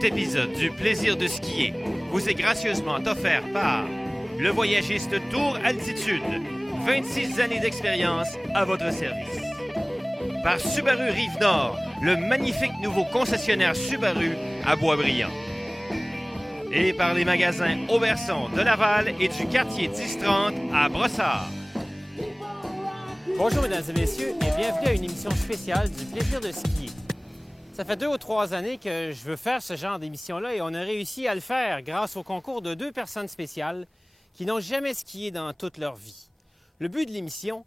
Cet épisode du plaisir de skier vous est gracieusement offert par le voyagiste Tour Altitude. 26 années d'expérience à votre service. Par Subaru Rive-Nord, le magnifique nouveau concessionnaire Subaru à Boisbriand. Et par les magasins Auberson de Laval et du quartier 1030 à Brossard. Bonjour mesdames et messieurs et bienvenue à une émission spéciale du plaisir de skier. Ça fait 2 ou 3 années que je veux faire ce genre d'émission-là et on a réussi à le faire grâce au concours de 2 personnes spéciales qui n'ont jamais skié dans toute leur vie. Le but de l'émission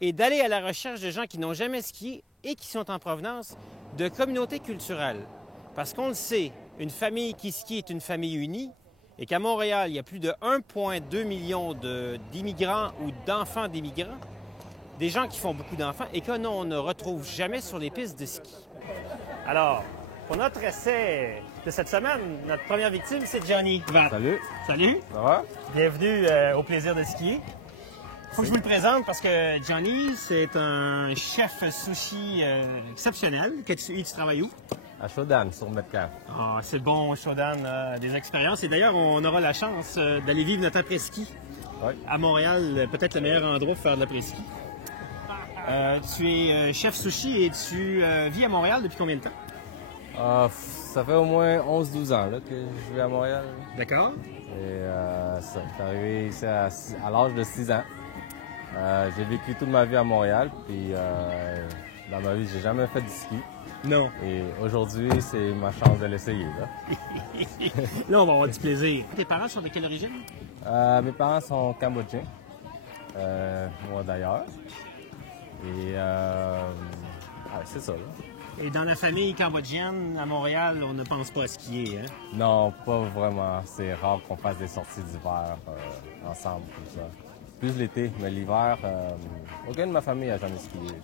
est d'aller à la recherche de gens qui n'ont jamais skié et qui sont en provenance de communautés culturelles. Parce qu'on le sait, une famille qui skie est une famille unie et qu'à Montréal, il y a plus de 1,2 million d'immigrants ou d'enfants d'immigrants, des gens qui font beaucoup d'enfants et que l'on ne retrouve jamais sur les pistes de ski. Alors, pour notre essai de cette semaine, notre première victime, c'est Johnny Vatt. Salut. Salut. Ça va? Bienvenue au plaisir de skier. Faut que je vous le présente parce que Johnny, c'est un chef sushi exceptionnel. Tu travailles où? À Shodan, sur Metcalf. Ah, c'est bon, Shodan, des expériences. Et d'ailleurs, on aura la chance d'aller vivre notre après-ski à Montréal, peut-être le meilleur endroit pour faire de l'après-ski. Tu es chef sushi et tu vis à Montréal depuis combien de temps? Ça fait au moins 11-12 ans là, que je vis à Montréal. D'accord. Et ça est arrivé ici à l'âge de 6 ans. J'ai vécu toute ma vie à Montréal, puis dans ma vie, j'ai jamais fait du ski. Non. Et aujourd'hui, c'est ma chance de l'essayer. Là, on va avoir du plaisir. Tes parents sont de quelle origine? Mes parents sont cambodgiens. Moi d'ailleurs. Et c'est ça. Là. Et dans la famille cambodgienne, à Montréal, on ne pense pas à skier, hein? Non, pas vraiment. C'est rare qu'on fasse des sorties d'hiver ensemble, tout ça. Plus l'été, mais l'hiver, aucun de ma famille n'a jamais skié.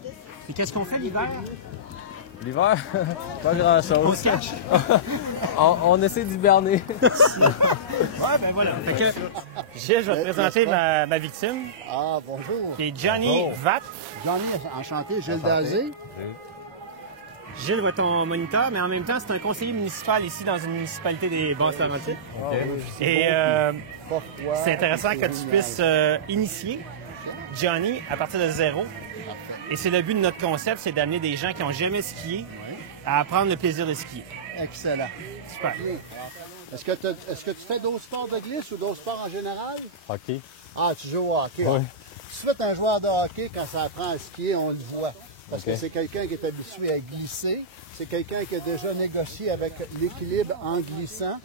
Et qu'est-ce qu'on fait l'hiver? L'hiver, pas grand-chose. On se cache. on essaie d'hiberner. Ouais, ben voilà. Fait que, Gilles, je vais te présenter ma victime. Ah, bonjour. Qui est Johnny Vatt. Johnny, enchanté, Gilles Dazé. Gilles va être ton moniteur, mais en même temps, c'est un conseiller municipal ici dans une municipalité des Basses-Laurentides. Et c'est intéressant que tu puisses initier Johnny à partir de zéro. Et c'est le but de notre concept, c'est d'amener des gens qui n'ont jamais skié à apprendre le plaisir de skier. Excellent. Super. Est-ce que tu fais d'autres sports de glisse ou d'autres sports en général? Hockey. Ah, tu joues au hockey. Oui. Si tu fais un joueur de hockey, quand ça apprend à skier, on le voit. Parce que c'est quelqu'un qui est habitué à glisser. C'est quelqu'un qui a déjà négocié avec l'équilibre en glissant.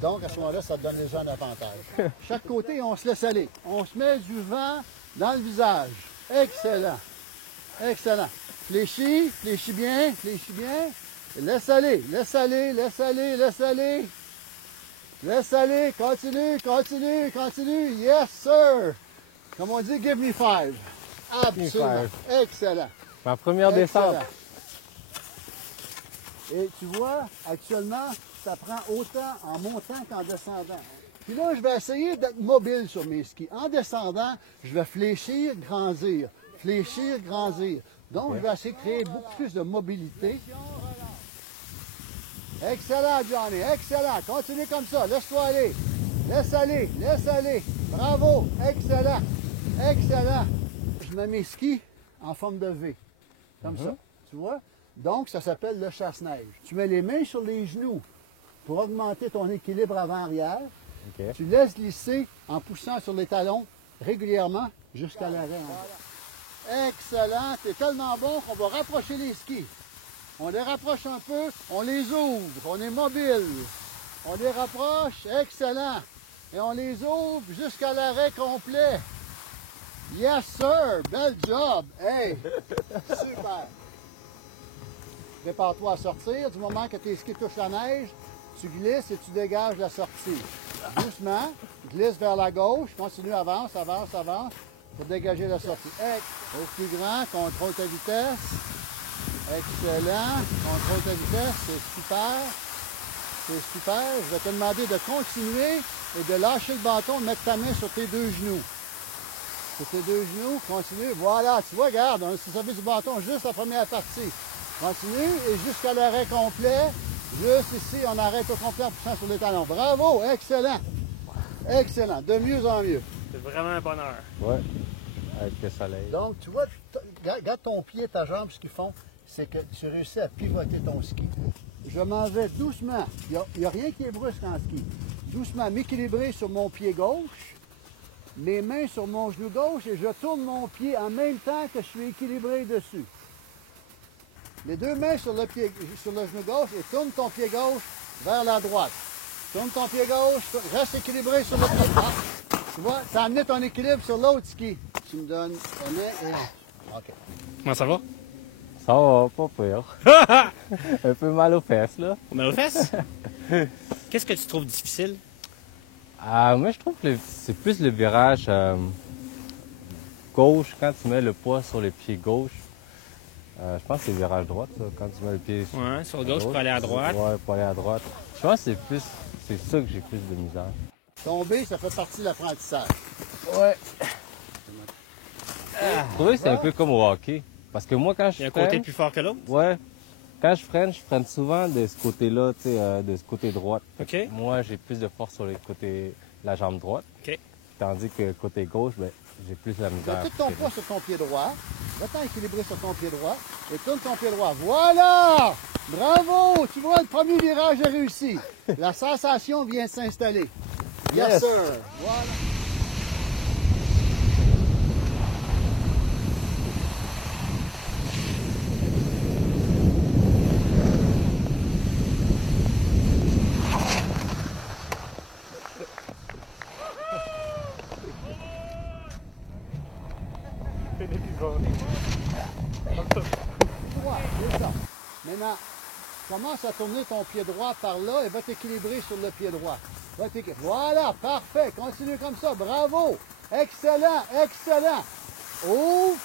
Donc, à ce moment-là, ça te donne déjà un avantage. Chaque côté, on se laisse aller. On se met du vent dans le visage. Excellent. Excellent. Fléchis bien, fléchis bien. Laisse aller, laisse aller, laisse aller, laisse aller. Laisse aller, continue, continue, continue. Yes, sir. Comme on dit, give me 5. Absolument. Excellent. Ma première descente. Et tu vois, actuellement, ça prend autant en montant qu'en descendant. Puis là, je vais essayer d'être mobile sur mes skis. En descendant, je vais fléchir, grandir. Fléchir, grandir. Donc, je vais essayer de créer beaucoup plus de mobilité. Excellent, Johnny. Excellent. Continue comme ça. Laisse-toi aller. Laisse aller. Laisse aller. Bravo. Excellent. Excellent. Je mets mes skis en forme de V. Comme ça. Tu vois? Donc, ça s'appelle le chasse-neige. Tu mets les mains sur les genoux pour augmenter ton équilibre avant-arrière. Tu laisses glisser en poussant sur les talons régulièrement jusqu'à l'arrêt. Excellent. Tu es tellement bon qu'on va rapprocher les skis. On les rapproche un peu, on les ouvre, on est mobile. On les rapproche, excellent. Et on les ouvre jusqu'à l'arrêt complet. Yes, sir. Bel job. Hey, super. Prépare-toi à sortir. Du moment que tes skis touchent la neige, tu glisses et tu dégages la sortie. Doucement, glisse vers la gauche, continue, avance, avance, avance, pour dégager la sortie. Au plus grand, contrôle ta vitesse. Excellent. Contrôle ta vitesse, c'est super. C'est super. Je vais te demander de continuer et de lâcher le bâton, de mettre ta main sur tes 2 genoux. Sur tes 2 genoux, continue. Voilà, tu vois, regarde, on s'est servi du bâton juste la première partie. Continue et jusqu'à l'arrêt complet. Juste ici, on arrête au complet en poussant sur les talons. Bravo, excellent. Excellent, de mieux en mieux. C'est vraiment un bonheur. Ouais, avec le soleil. Donc, tu vois, regarde ton pied et ta jambe, ce qu'ils font, c'est que tu réussis à pivoter ton ski. Je m'en vais doucement. Il n'y a rien qui est brusque en ski. Doucement, m'équilibrer sur mon pied gauche, mes mains sur mon genou gauche et je tourne mon pied en même temps que je suis équilibré dessus. Les deux mains sur le genou gauche et tourne ton pied gauche vers la droite. Tourne ton pied gauche, reste équilibré sur le pied droit. Tu vois, tu as amené ton équilibre sur l'autre ski. Tu me donnes un et un. OK. Comment ça va? Ça va, pas pire. Un peu mal aux fesses, là. Mal aux fesses? Qu'est-ce que tu trouves difficile? Moi, je trouve que c'est plus le virage gauche, quand tu mets le poids sur le pied gauche. Je pense que c'est le virage droite, ça, quand tu mets le pied Sur gauche pour aller à droite. Ouais, pour aller à droite. Je pense que c'est ça que j'ai plus de misère. Tomber, ça fait partie de l'apprentissage. Ouais. Je trouve que c'est un peu comme au hockey. Parce que moi, quand je Il y a un freine, côté plus fort que l'autre. ouais, quand je freine souvent de ce côté-là, tu sais, de ce côté droit. OK. Moi, j'ai plus de force sur le côté, la jambe droite. OK. Tandis que côté gauche, ben, j'ai plus la misère. Mets tout ton poids sur ton pied droit. Va-t'en équilibrer sur ton pied droit. Et tourne ton pied droit. Voilà! Bravo! Tu vois, le premier virage est réussi. La sensation vient de s'installer. Yes, sir! Voilà. Droit, c'est ça. Maintenant, commence à tourner ton pied droit par là et va t'équilibrer sur le pied droit. Voilà, parfait. Continue comme ça. Bravo. Excellent, excellent. Ouvre.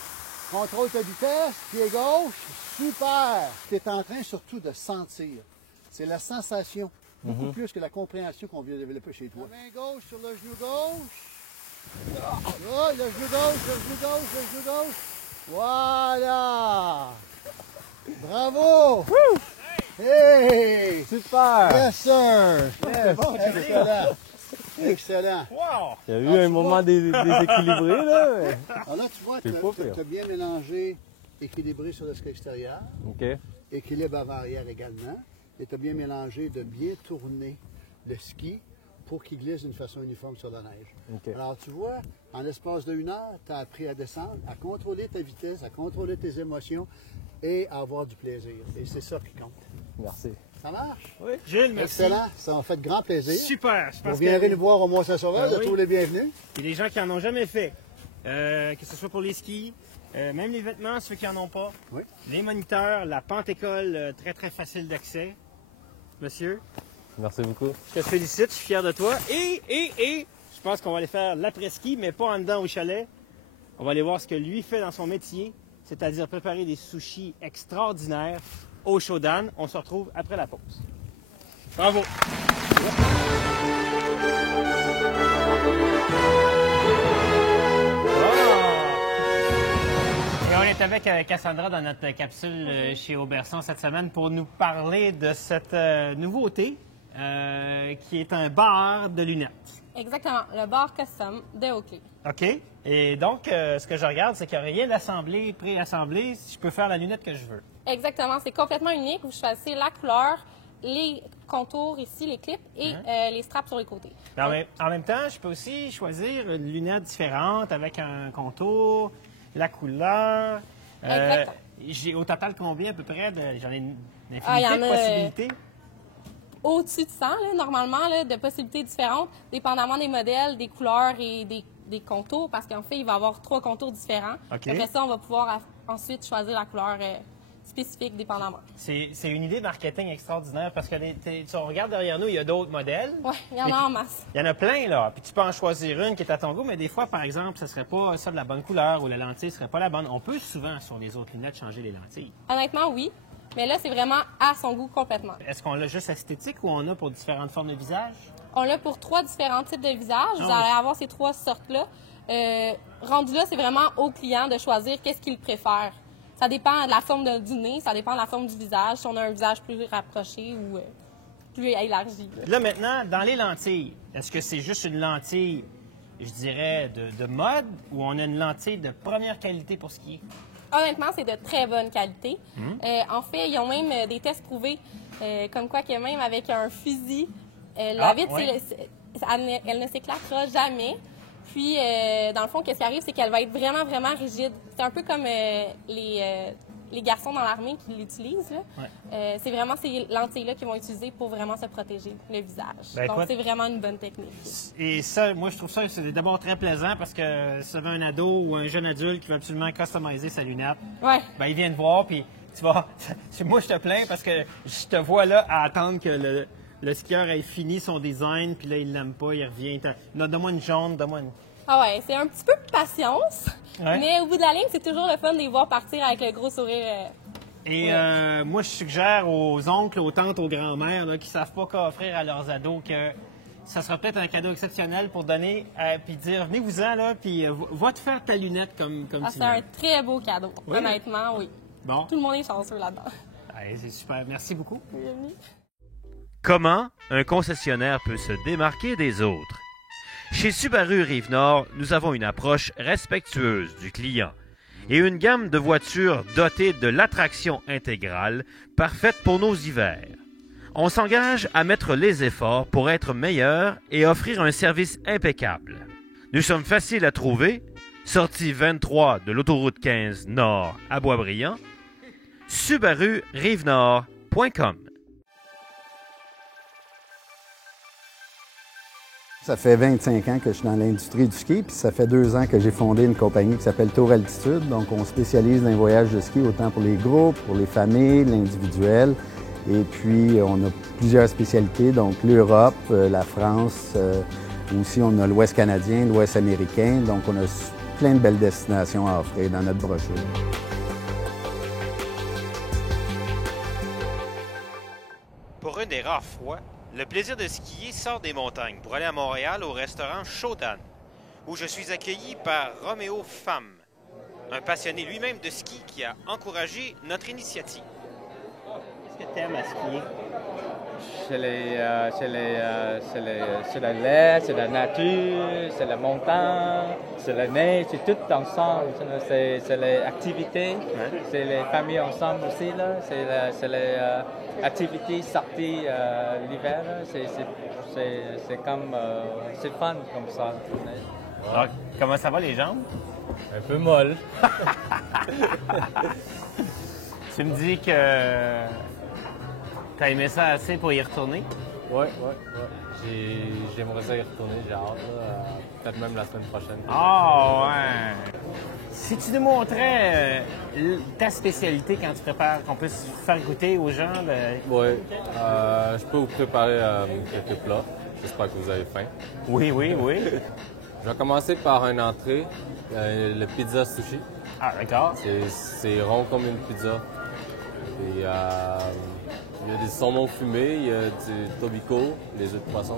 Contrôle ta vitesse. Pied gauche. Super. Tu es en train surtout de sentir. C'est la sensation. Beaucoup plus que la compréhension qu'on vient de développer chez toi. La main gauche sur le genou gauche. Oh, le genou gauche, le genou gauche, le genou gauche. Voilà. Bravo. Hey. Super! Yes, sir. Yes. Excellent. Excellent. Wow! Il y a eu un moment déséquilibré, là. Alors là, tu vois, C'est pas pire. tu as bien mélangé équilibré sur le ski extérieur, OK. équilibre avant-arrière également, et tu as bien mélangé de bien tourner le ski pour qu'il glisse d'une façon uniforme sur la neige. OK. Alors, tu vois, en l'espace de 1 heure, tu as appris à descendre, à contrôler ta vitesse, à contrôler tes émotions et à avoir du plaisir. Et c'est ça qui compte. Merci. Ça marche? Oui. Gilles, merci. Excellent. Ça m'a fait grand plaisir. Super. Je Vous pense viendrez que nous voir au Mont-Saint-Sauveur. Vous êtes oui. tous les bienvenus. il y a des gens qui en ont jamais fait. Que ce soit pour les skis, même les vêtements, ceux qui en ont pas. Oui. Les moniteurs, la pente-école, très très facile d'accès. Monsieur, Merci beaucoup. je te félicite, je suis fier de toi. Et je pense qu'on va aller faire l'après-ski, mais pas en dedans au chalet. On va aller voir ce que lui fait dans son métier, c'est-à-dire préparer des sushis extraordinaires au Shodan. On se retrouve après la pause. Bravo! Et on est avec Cassandra dans notre capsule chez Auberson cette semaine pour nous parler de cette nouveauté qui est un bar de lunettes. Exactement, le bar custom de Oakley. OK. Et donc, ce que je regarde, c'est qu'il n'y a rien d'assemblé, pré-assemblé. Je peux faire la lunette que je veux. Exactement, c'est complètement unique. Vous choisissez la couleur, les contours ici, les clips et les straps sur les côtés. Mais en même temps, je peux aussi choisir une lunette différente avec un contour, la couleur. Exactement. J'ai au total combien à peu près? J'en ai une Il y infinité en de a, possibilités. Au-dessus de 100, là, normalement, là, de possibilités différentes, dépendamment des modèles, des couleurs et des contours, parce qu'en fait, il va y avoir 3 contours différents. OK. Après ça, on va pouvoir ensuite choisir la couleur spécifique dépendamment. C'est une idée marketing extraordinaire parce que si on regarde derrière nous, il y a d'autres modèles. Oui, il y en a en masse. Il y en a plein, là. Puis tu peux en choisir une qui est à ton goût, mais des fois, par exemple, ce serait pas ça de la bonne couleur ou la lentille serait pas la bonne. On peut souvent, sur les autres lunettes, changer les lentilles. Honnêtement, oui. Mais là, c'est vraiment à son goût complètement. Est-ce qu'on l'a juste esthétique ou on a pour différentes formes de visage? On l'a pour 3 différents types de visages. Vous Ah oui. allez avoir ces 3 sortes-là. Rendu là, c'est vraiment au client de choisir qu'est-ce qu'il préfère. Ça dépend de la forme du nez, ça dépend de la forme du visage, si on a un visage plus rapproché ou plus élargi. Là, maintenant, dans les lentilles, est-ce que c'est juste une lentille, je dirais, de mode ou on a une lentille de première qualité pour skier? Honnêtement, c'est de très bonne qualité. En fait, ils ont même des tests prouvés, comme quoi que même avec un fusil, la vitre, elle ne s'éclatera jamais. Puis, dans le fond, qu'est-ce qui arrive, c'est qu'elle va être vraiment, vraiment rigide. C'est un peu comme les garçons dans l'armée qui l'utilisent. C'est vraiment ces lentilles-là qu'ils vont utiliser pour vraiment se protéger le visage. Donc, c'est vraiment une bonne technique. Et ça, moi, je trouve ça, c'est d'abord très plaisant parce que si vous avez un ado ou un jeune adulte qui veut absolument customiser sa lunette, ben, il vient te voir, puis tu vois, moi, je te plains parce que je te vois là à attendre que le skieur ait fini son design, puis là, il l'aime pas, il revient. Non, donne-moi une jaune, donne-moi une... Ah ouais, c'est un petit peu de patience, mais au bout de la ligne, c'est toujours le fun de les voir partir avec le gros sourire. Et moi, je suggère aux oncles, aux tantes, aux grands-mères qui ne savent pas quoi offrir à leurs ados que ça sera peut-être un cadeau exceptionnel pour donner, puis dire, venez-vous-en, là, puis va te faire ta lunette comme tu c'est un très beau cadeau, honnêtement, oui. Bon. Tout le monde est chanceux là-dedans. Allez, c'est super. Merci beaucoup. Bienvenue. Comment un concessionnaire peut se démarquer des autres? Chez Subaru Rive-Nord, nous avons une approche respectueuse du client et une gamme de voitures dotées de l'attraction intégrale parfaite pour nos hivers. On s'engage à mettre les efforts pour être meilleurs et offrir un service impeccable. Nous sommes faciles à trouver, sortie 23 de l'autoroute 15 Nord à Boisbriand, subarurivenord.com. Ça fait 25 ans que je suis dans l'industrie du ski, puis ça fait 2 ans que j'ai fondé une compagnie qui s'appelle Tour Altitude. Donc, on spécialise dans les voyages de ski, autant pour les groupes, pour les familles, l'individuel. Et puis, on a plusieurs spécialités, donc l'Europe, la France, aussi on a l'Ouest canadien, l'Ouest américain. Donc, on a plein de belles destinations à offrir dans notre brochure. Pour une des rares fois, le plaisir de skier sort des montagnes pour aller à Montréal au restaurant Shodan, où je suis accueilli par Roméo Pham, un passionné lui-même de ski qui a encouragé notre initiative. Qu'est-ce que tu aimes à skier? C'est le lait, c'est la nature, c'est la montagne, c'est la neige, c'est tout ensemble. C'est les activités, c'est les familles ensemble aussi. C'est les activités sorties l'hiver. C'est comme c'est fun comme ça. Alors, comment ça va les jambes? Un peu molle. Tu me dis que t'as aimé ça assez pour y retourner? Ouais. J'aimerais ça y retourner, j'ai hâte. Peut-être même la semaine prochaine. Ah ouais! Si tu nous montrais ta spécialité quand tu prépares, qu'on puisse faire goûter aux gens. Oui. Je peux vous préparer quelques plats. J'espère que vous avez faim. Oui. Je vais commencer par une entrée, le pizza sushi. Ah, d'accord. C'est rond comme une pizza. Et, il y a des saumons fumés, il y a du tobico, les œufs de poisson.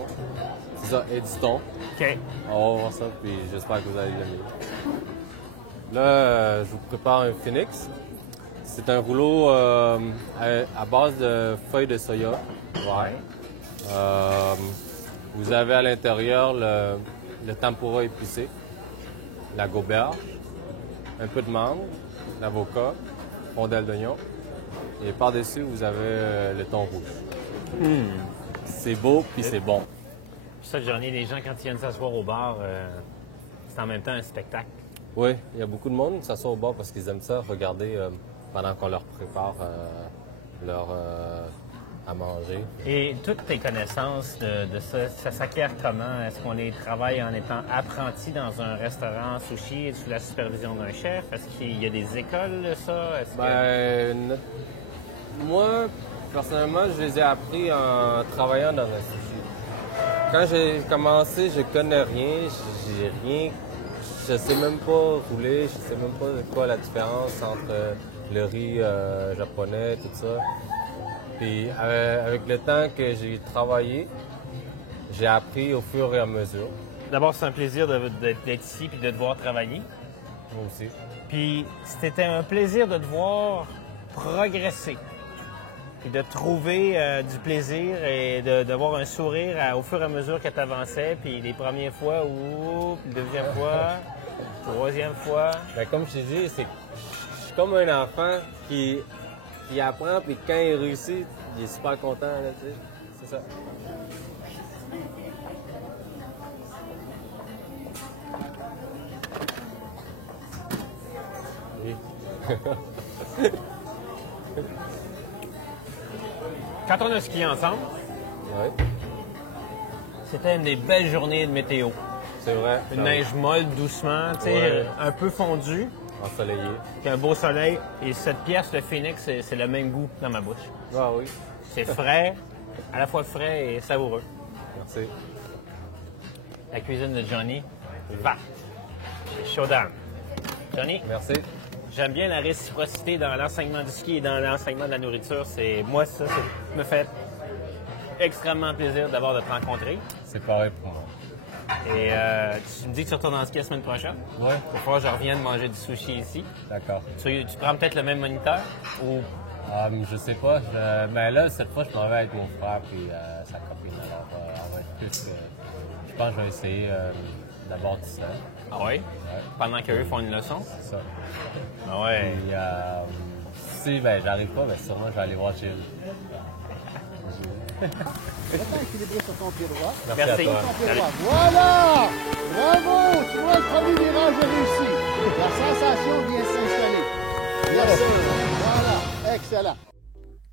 C'est ça, et du thon. OK. On va voir ça, puis j'espère que vous allez l'aimer. Là, je vous prépare un phoenix. C'est un rouleau à base de feuilles de soya. Ouais. Vous avez à l'intérieur le tempura épicé, la goberge, un peu de mangue, l'avocat, rondelles d'oignon. Et par-dessus, vous avez le thon rouge. C'est beau, puis c'est bon. Ça, j'en ai les gens, quand ils viennent s'asseoir au bar, c'est en même temps un spectacle. Oui, il y a beaucoup de monde qui s'assoit au bar parce qu'ils aiment ça, regarder pendant qu'on leur prépare à manger. Et toutes tes connaissances de ça s'acquiert comment? Est-ce qu'on travaille en étant apprenti dans un restaurant sushi sous la supervision d'un chef? Est-ce qu'il y a des écoles de ça? Moi, personnellement, je les ai appris en travaillant dans un sushi. Quand j'ai commencé, je connais rien, je sais même pas rouler, je sais même pas quoi la différence entre le riz japonais, tout ça. Puis avec le temps que j'ai travaillé, j'ai appris au fur et à mesure. D'abord, c'est un plaisir d'être ici et de devoir travailler. Moi aussi. Puis c'était un plaisir de te voir progresser. Puis de trouver du plaisir et d'avoir un sourire au fur et à mesure que tu avançais. Puis les premières fois, puis deuxième fois, troisième fois. Ben, comme je t'ai dit, je suis comme un enfant qui apprend, puis quand il réussit, il est super content, là, tu sais. C'est ça. Oui. Quand on a skié ensemble, Ouais, c'était une des belles journées de météo. c'est vrai. Une neige molle, doucement, tu sais, Ouais. un peu fondue, Ensoleillé. puis un beau soleil. Et cette pièce, le Phoenix, c'est le même goût dans ma bouche. Ah oui, C'est frais, à la fois frais et savoureux. merci. La cuisine de Johnny va. C'est chaud down. Johnny, Merci. j'aime bien la réciprocité dans l'enseignement du ski et dans l'enseignement de la nourriture. Moi, ça me fait extrêmement plaisir d'abord de te rencontrer. C'est pareil pour moi. Et tu me dis que tu retournes en ski la semaine prochaine. Ouais, Pour pouvoir que je revienne manger du sushi ici. d'accord. Tu prends peut-être le même moniteur ou... Je sais pas. Mais là, cette fois, je m'en vais avec mon frère et sa copine. Alors, on va être plus. Je pense que je vais essayer d'abord tout seul. Ah oui? Pendant qu'eux font une leçon? C'est ça. Ah ouais. Et si j'arrive pas, sûrement je vais aller voir Gilles. Reste équilibré sur ton pied droit. Merci. à toi. Ton pied droit. Voilà! Bravo! Tu vois, le premier virage est réussi. La sensation vient s'installer. Bien sûr. Voilà. Excellent.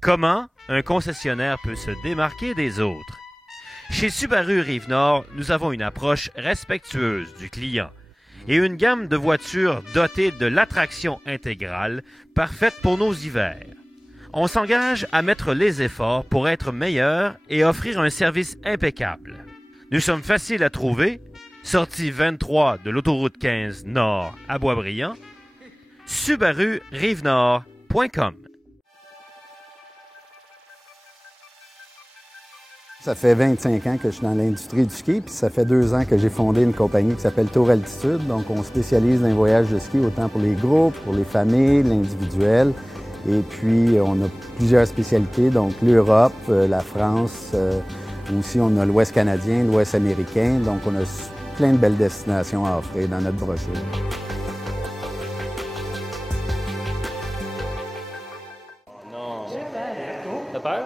Comment un concessionnaire peut se démarquer des autres? Chez Subaru Rive-Nord, nous avons une approche respectueuse du client et une gamme de voitures dotées de l'attraction intégrale parfaite pour nos hivers. On s'engage à mettre les efforts pour être meilleurs et offrir un service impeccable. Nous sommes faciles à trouver, sortie 23 de l'autoroute 15 Nord à Boisbriand, subarurivenord.com. Ça fait 25 ans que je suis dans l'industrie du ski, puis ça fait 2 ans que j'ai fondé une compagnie qui s'appelle Tour Altitude. Donc, on spécialise dans les voyages de ski, autant pour les groupes, pour les familles, l'individuel. Et puis, on a plusieurs spécialités, donc l'Europe, la France, aussi on a l'Ouest canadien, l'Ouest américain. Donc, on a plein de belles destinations à offrir dans notre brochure. Non. T'as peur?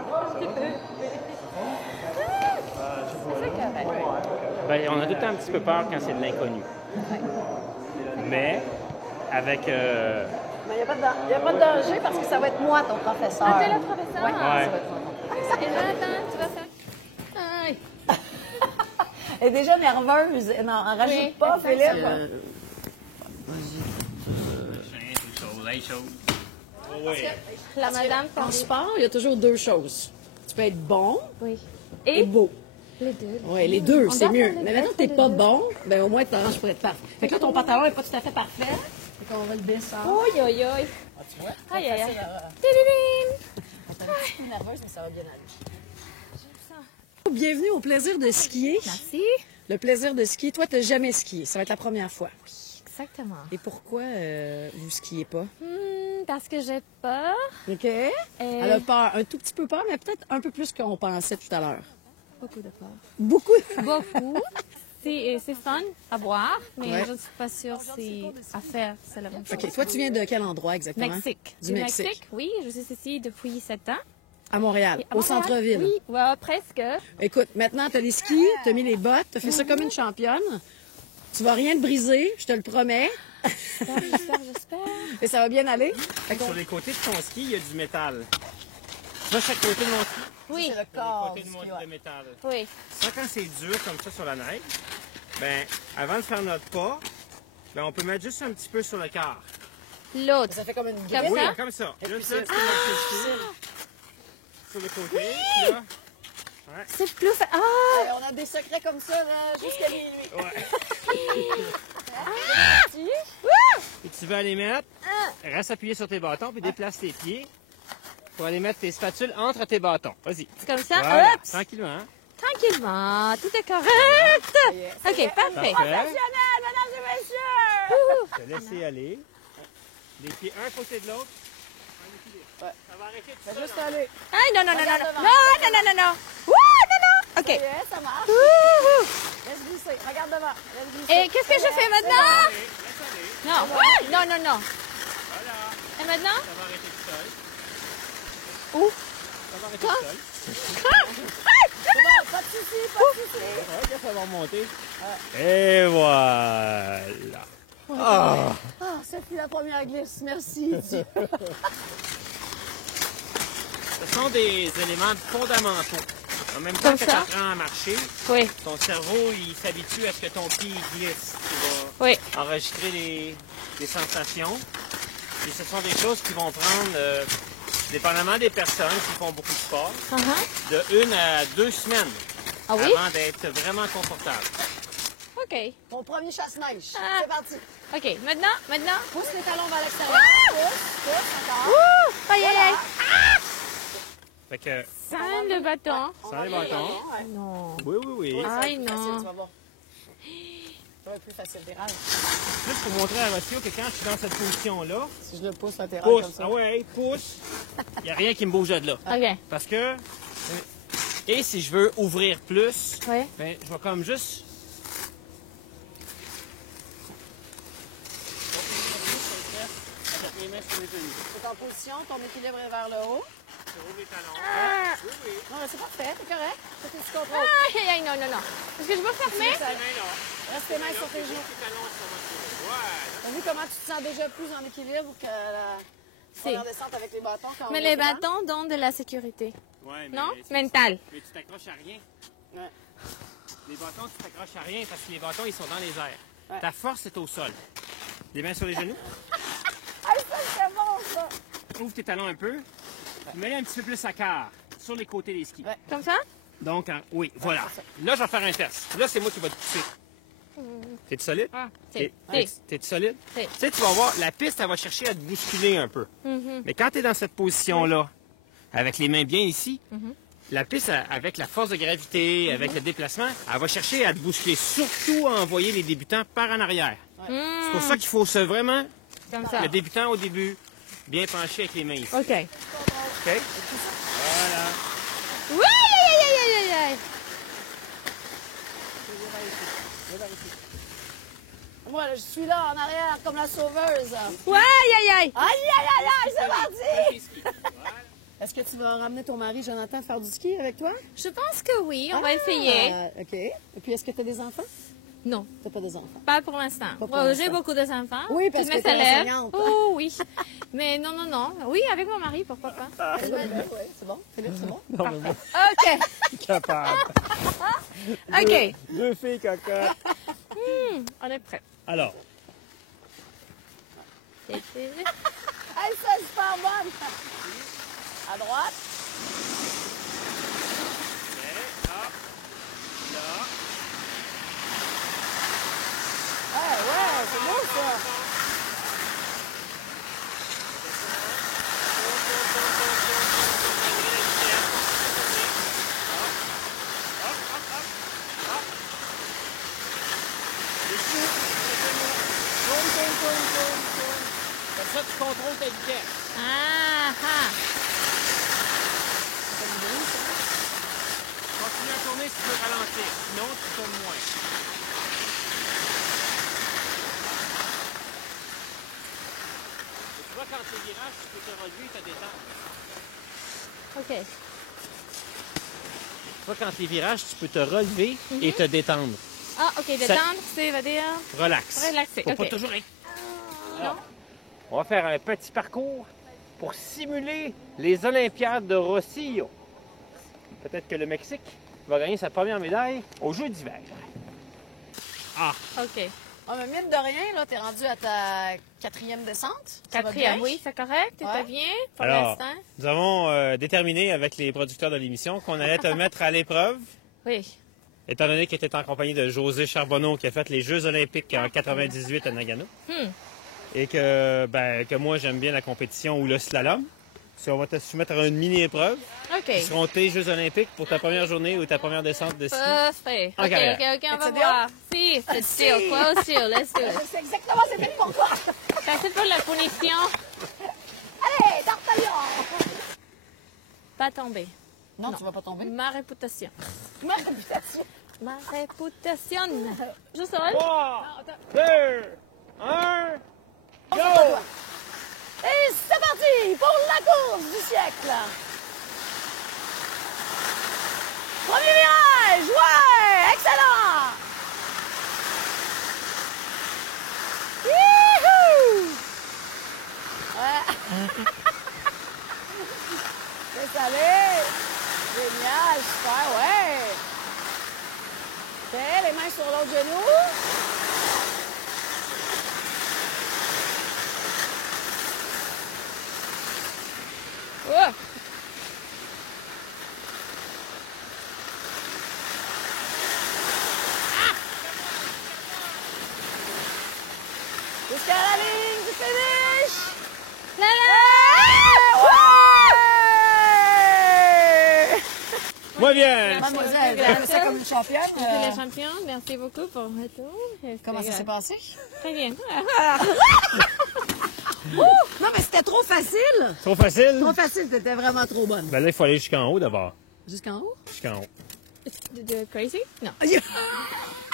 Ben, on a tout le temps un petit peu peur quand c'est de l'inconnu. Mais avec... Mais il n'y a pas de danger parce que ça va être moi, ton professeur. Ah, t'es le professeur? Ouais. Ouais. Ça va être moi. Et Jonathan, tu vas faire... Aïe. Elle est déjà nerveuse. Non, en rajoute Oui, pas, exact. Philippe. La madame En fait... sport, il y a toujours 2 choses. Tu peux être bon Oui. et beau. Les deux. Oui, les deux, On c'est doit mieux. faire les Mais deux, maintenant que t'es les pas deux. bon, ben au moins tu t'arranges pour être parfait. Fait que là, ton pantalon n'est pas tout à fait parfait. Fait qu'on va le descendre. Aïe, aïe, aïe. Tu vois? Aïe, aïe, aïe. Facile à- Tididine. Elle est un petit peu nerveuse, mais ça va bien aller. Bienvenue au plaisir de skier. Merci. Le plaisir de skier. Toi, tu n'as jamais skié. Ça va être la première fois. Exactement. Et pourquoi vous skiez pas? Parce que j'ai peur. OK? Elle a peur, un tout petit peu peur, mais peut-être un peu plus qu'on pensait tout à l'heure. Beaucoup de peur. Beaucoup. Beaucoup. C'est fun à voir, mais Ouais. je ne suis pas sûre si à faire, c'est la même chose. OK. Toi, tu viens de quel endroit exactement? Mexique. Du Mexique. Oui, je suis ici depuis 7 ans. À Montréal, Et à au Montréal, centre-ville. Oui, ouais, presque. Écoute, maintenant, tu as les skis, tu as mis les bottes, tu as fait ça comme une championne. Tu vas rien te briser, je te le promets. J'espère. Et ça va bien aller. Sur les côtés de ton ski, il y a du métal. Moi, chaque côté de mon ski, Oui, C'est le les corps côtés du de, ski, de ouais. métal. oui. Ça, quand c'est dur comme ça sur la neige, ben, avant de faire notre pas, ben, on peut mettre juste un petit peu sur le quart. L'autre. Ça fait comme une Comme grille. Oui, ça? comme ça. Là, puis ça, c'est- tu peux marcher dessus. Sur le côté, là. C'est plus... Ah! On a des secrets comme ça, là, jusqu'à minuit. Ouais. Tu... Et tu vas aller mettre, reste appuyé sur tes bâtons, puis déplace tes pieds pour aller mettre tes spatules entre tes bâtons. Vas-y. C'est comme ça? Voilà. Hop! Tranquillement. Hein? Tranquillement, tout est correct. OK, parfait. Parfait. Professionnel, mesdames et messieurs! Te laisser aller. Les pieds un côté de l'autre. Ouais. Ça va arrêter tout Fais ça. juste aller. Hey, non, non, non, non, Regarde non, devant. non, non, non, non, non. Wouh, non, non. OK. Ça y est, ça marche. Wouhou. Laisse glisser. Regarde devant. Laisse glisser. Et qu'est-ce que je fais maintenant? Laisse aller. Non. Ouais, non, non, non. Voilà. Et maintenant? Ça va arrêter tout seul. Où? Ça va arrêter tout seul. C'est bon, pas de soucis, pas de soucis. Ouais, ça va remonter. Et voilà. Ah. Ah, ça fut la première glisse. Merci. Ce sont des éléments fondamentaux. En même temps Comme que tu ça? apprends à marcher, Oui, ton cerveau il s'habitue à ce que ton pied il glisse. Tu oui. vas enregistrer des sensations. Et ce sont des choses qui vont prendre, dépendamment des personnes qui font beaucoup de sport, Uh-huh. de 1 à 2 semaines Ah oui? avant d'être vraiment confortable. OK. Mon premier chasse-neige. Ah. C'est parti. OK. Maintenant? Pousse les talons vers l'extérieur. Pousse encore. Ouh! Aïe, aïe, aïe. Fait que, Sans le bâton. sans les bâtons. Non. Oui, oui, oui. Aïe, Facile, non. tu vas voir. Ça va être plus facile, virage. Juste pour montrer à Rocio que quand je suis dans cette position-là, Si je le pousse latéral comme pousse, ça. ah ouais, pousse, il n'y a rien qui me bouge de là. OK. Parce que, et si je veux ouvrir plus, Oui. ben, je vais comme juste... Avec mes mains sur les genoux. C'est en position, ton équilibre est vers le haut. Je roule les talons. Ah! Oui, oui. Non, mais c'est parfait, c'est correct. C'est tu contrôles. Aïe, aïe, aïe, non, non, non. Est-ce que je vais fermer? Les mains là. Reste tes mains sur tes genoux. Les talons sur votre genou. Voilà. T'as vu comment tu te sens déjà plus en équilibre que la première descente avec les bâtons quand on Mais monte les dedans? bâtons donnent de la sécurité. Ouais, Non? c'est Mental. ça. Mais tu t'accroches à rien. Ouais. Les bâtons, tu t'accroches à rien parce que les bâtons, ils sont dans les airs. Ouais. Ta force est au sol. Les mains sur les genoux. Hey, ça, c'est bon, ça! Ouvre tes talons un peu. Mets-les un petit peu plus à quart sur les côtés des skis. Ouais. Comme ça? Donc, oui, voilà. Là, je vais faire un test. Là, c'est moi qui vais te pousser. T'es-tu solide? Ah, T'es-tu solide? Si. Tu sais, tu vas voir, la piste, elle va chercher à te bousculer un peu. Mais quand tu es dans cette position-là, avec les mains bien ici, la piste, avec la force de gravité, avec le déplacement, elle va chercher à te bousculer, surtout à envoyer les débutants par en arrière. C'est pour ça qu'il faut vraiment, Comme ça. le débutant au début, bien penché avec les mains ici. OK. OK? Voilà. Oui, aïe, aïe, aïe, aïe, aïe. Moi, là, je suis là, en arrière, comme la sauveuse. Ouais, aïe, aïe, aïe. Aïe, aïe, aïe, aïe, c'est parti! Les skis. Voilà. Est-ce que tu vas ramener ton mari, Jonathan, faire du ski avec toi? Je pense que oui, on va essayer. OK. Et puis, est-ce que tu as des enfants? Non, Tu pas des enfants. pas pour l'instant. Pas pour Bon, l'instant. j'ai beaucoup d'enfants. Oui, parce Tous que mes t'es élèves. enseignante. Oh, oui. Mais non, non, non. Oui, avec mon mari, pourquoi pas. Oui, c'est bon. Philippe, c'est bon? OK. Capable. OK. Deux filles cocottes. On est prêts. Alors, Hey, ça, c'est super bonne! À droite. Ouais, c'est beau, ça! comme ça, tu contrôles ta vitesse. Ah, ah. Continue à tourner si tu veux ralentir. Sinon, tu tournes moins. Et tu vois, quand tu virages, tu peux te relever et te détendre. OK. Tu vois, quand tu virages, tu peux te relever et te détendre. Ah, OK. Détendre, c'est, va dire, Relax. relaxer. Faut pas OK. toujours être... Non? On va faire un petit parcours pour simuler les Olympiades de Rosillo. Peut-être que le Mexique va gagner sa première médaille aux Jeux d'hiver. Ah, OK. Ah, mais mine de rien, là, t'es rendu à ta 4e descente. Ça va Quatrième, bien? oui, c'est correct? Tout va Ouais. bien pour alors, l'instant? nous avons déterminé avec les producteurs de l'émission qu'on allait te mettre à l'épreuve, Oui. étant donné qu'il était en compagnie de José Charbonneau qui a fait les Jeux olympiques en 98 à Nagano. Et que moi, j'aime bien la compétition ou le slalom. On va te soumettre à une mini-épreuve. OK. Qui seront tes Jeux olympiques pour ta première journée ou ta première descente de ski. Parfait. En carrière. OK, on va voir. Si, c'est chill. Close chill. Let's do it. C'est exactement c'est fait pour toi. C'est pour la punition. Allez, D'Artagnan! Pas tomber. Non, tu vas pas tomber. Ma réputation. Ma réputation. Ma réputation. Je serai. 3, 2, 1, go! Et c'est parti pour la course du siècle. Premier virage, ouais, excellent. Youhou! Ouais. Laisse aller. Génial, super, ouais. OK, les mains sur l'autre genou. Oh. Jusqu'à la ligne du finish. La Ouais! Moi bien! Mademoiselle, vous avez fait ça comme une championne. Monsieur le champion, merci beaucoup pour le tour. Comment ça s'est passé? Très bien. Non, mais c'était trop facile. Trop facile? Trop facile, t'étais vraiment trop bonne. Ben là, il faut aller jusqu'en haut d'abord. Jusqu'en haut? Jusqu'en haut. De crazy? Non. Ça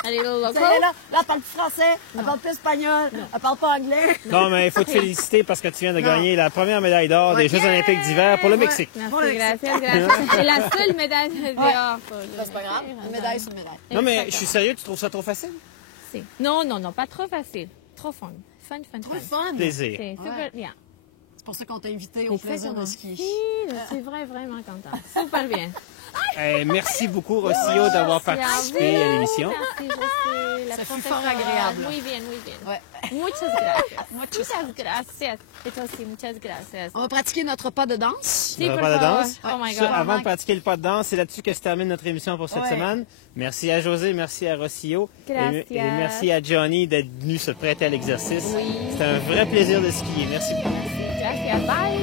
Allez, le local. y est, là, elle parle plus français, elle parle plus espagnol, elle parle pas anglais. Non, mais il faut te féliciter parce que tu viens de gagner la première médaille d'or des Jeux olympiques d'hiver pour le Mexique. Merci, gracias. C'est la seule médaille dehors. C'est pas grave, une médaille, c'est une médaille. Non, mais je suis sérieux, tu trouves ça trop facile? Non, pas trop facile. Trop fun. Fun. Trop fun. Plaisir. C'est super bien. C'est pour ça qu'on t'a invité au plaisir de ski. Oui, je suis vraiment contente. Super bien. Merci beaucoup, Rocio, d'avoir participé à l'émission. Merci, je suis la Ça fut professeure. fort agréable. Muy bien. Ouais. Muchas gracias. Muchas gracias. Et toi aussi, muchas gracias. On va pratiquer notre pas de danse. Si, Pas por de favor. danse? Oh my Ça, God. avant de pratiquer le pas de danse, c'est là-dessus que se termine notre émission pour cette Ouais. semaine. Merci à José, merci à Rocio. Gracias. Et merci à Johnny d'être venu se prêter à l'exercice. C'était un vrai plaisir de skier. Merci beaucoup. Gracias. Bye.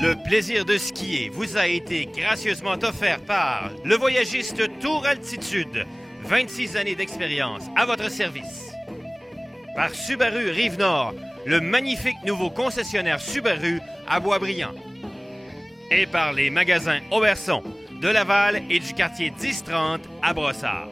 Le plaisir de skier vous a été gracieusement offert par le voyagiste Tour Altitude. 26 années d'expérience à votre service. Par Subaru Rive-Nord, le magnifique nouveau concessionnaire Subaru à Boisbriand. Et par les magasins Auberson, de Laval et du quartier 1030 à Brossard.